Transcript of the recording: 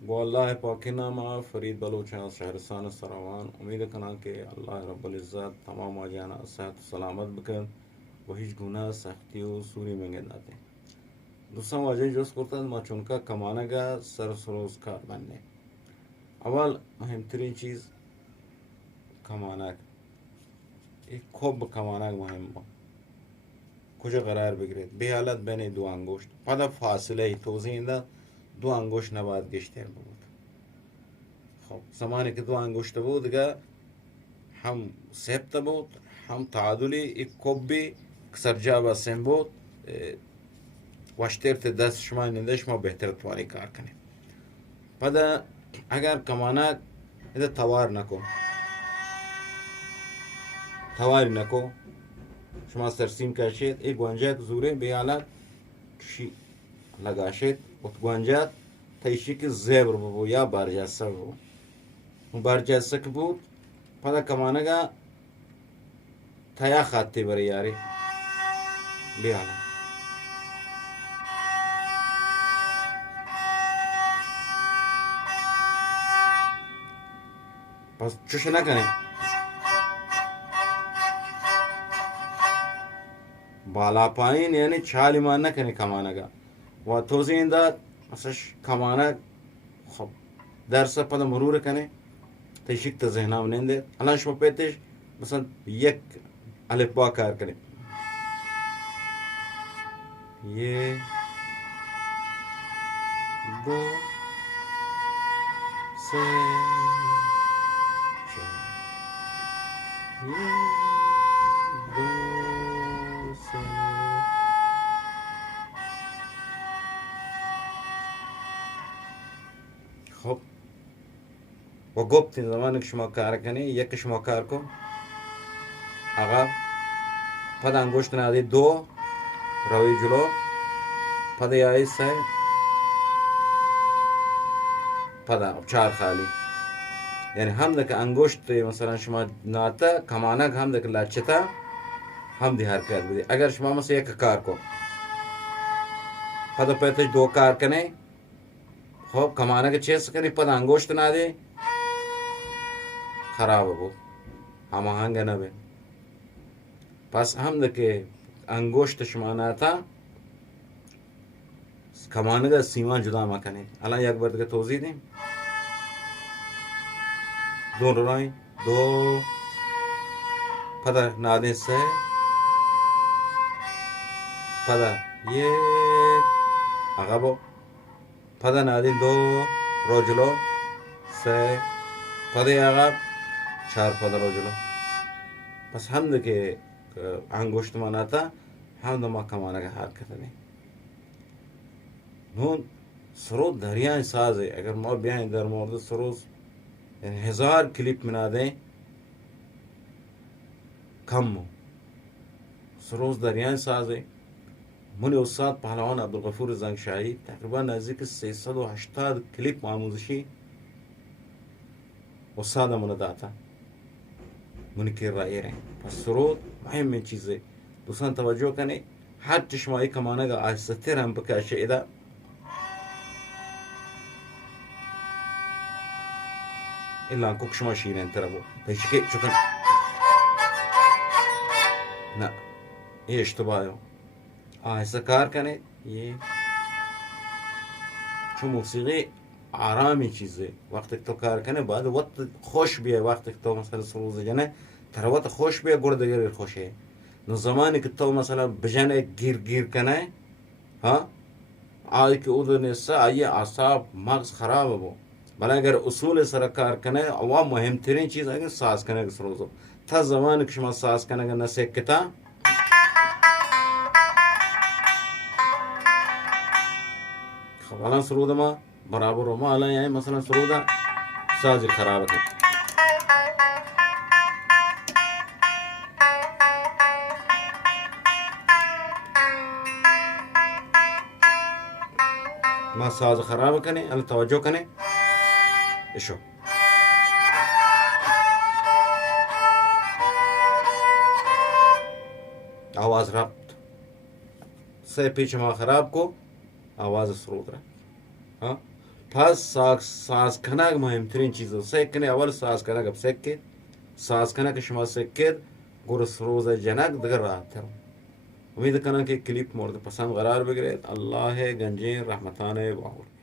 गो अल्लाह पाकी नामा फरीद बलोचान शहरसान सरावान उम्मीद कना कि अल्लाह रब्बुल इज़्ज़त तमाम आजाना सेहत सलामत बकन वहीच गुना सख्ती और सूरी में गिनाते दूसरा वजह जो करता है चुनका कमाने का सरसरोज का बनने अवल महम तरीन चीज़ कमाना एक खूब कमाना महम कुछ करार बिगरे बेहालत बने दो अंगोश पदा फासले ही तोज़ींदा दो अंगोश नबाद गिश्ते हैं خب زمانی که دو انگشت بود دیگه هم سبت بود هم تعادلی یک کبی سرجا بسیم بود واشترت دست شما نندش ما بهتر توانی کار کنیم بعد اگر کمانک ایده تواری نکو شما سرسیم کشید ای گوانجات زوره بیالت کشی لگاشید و گوانجات تایشی که زبر ببو یا برجسته ببو برجسته که بود پدا کمانگا تیا خاطی بری یاری بیالا پس چوش نکنی بالا پایین یعنی چالی مان نکنی کمانگا و توزین داد مسش کمانگ خب درس پدا مرور کنی تیشیک تا ذهنام ننده الان شما پیتش مثلا یک الف با کار کنی ये दो से चार ये दो से خب و گفتین زمانی که شما کار کنی یک شما کار کن عقب پد انگشت نادی دو روی جلو پد یای سه پد چهار خالی یعنی هم دک انگشت مثلا شما ناتا کمانک هم دک لچتا هم دی حرکت بدی اگر شما مثلا یک کار کن پد پیتش دو کار کنی خب کمانک چیز کنی پد انگشت نادی خراب بود هم آهنگ نبی پس هم دک انگشت شما ناتا کمانگا سیمان جدا مکنید الان یک بار دیگه توضیح دیم دو رای دو پدا نادین سه پدا یک عقبو پدا نادین دو رو جلو سه پدا عقب چهار پدا رو جلو پس هم که انگشت ما ناتا هم ما کمانگا حرکت نیم نون سرود دریان سازه اگر ما بیاین در مورد سروز یعنی 1000 کلیپ مناده کم سروز دریان سازه من استاد پهلوان عبدالغفور زنگشاهی تقریبا نزدیک 380 کلیپ آموزشی استاد من داتا من کی رایره پس سرود مهم چیزه دوستان توجه کنه هر چشمایی کمانه گا آهسته تر هم بکشه ایده إلا أنكوك شو ماشيين أنت ربو تيجي شو كان لا ये اشتباهه ऐसा कार कने ये شو موسیقی آرامی چیزه وقتی تو کار کنه بعد وقت خوش بیه وقتی تو مثلا سروز جنه تر وقت خوش بیه گرده گیر خوشه نو زمانی که تو مثلا بجنه گیر کنه ها آی که اودو نسا آیه اعصاب مغز خراب بو بل اگر اصول سر کار کنه او مهمترین چیز اگر ساز کنه سروزو تا زمانی که شما ساز کنه نسکتا خب الان سرود ما برابر ما الان یعنی مثلا سرود سازی خراب کنه ما ساز خراب کنه الان توجه کنه شو आवाज रफ्त से पीछे में खराब को आवाज स्रोत रहा हाँ پس ساز کنک مهمترین چیز است. سعی کنی اول ساز کنک اب سکید، ساز کنک شما سکید گرس روز جنک دیگر راحت تر. امید کنم که کلیپ مورد پسند قرار بگیرید. الله گنجین رحمتانه باور.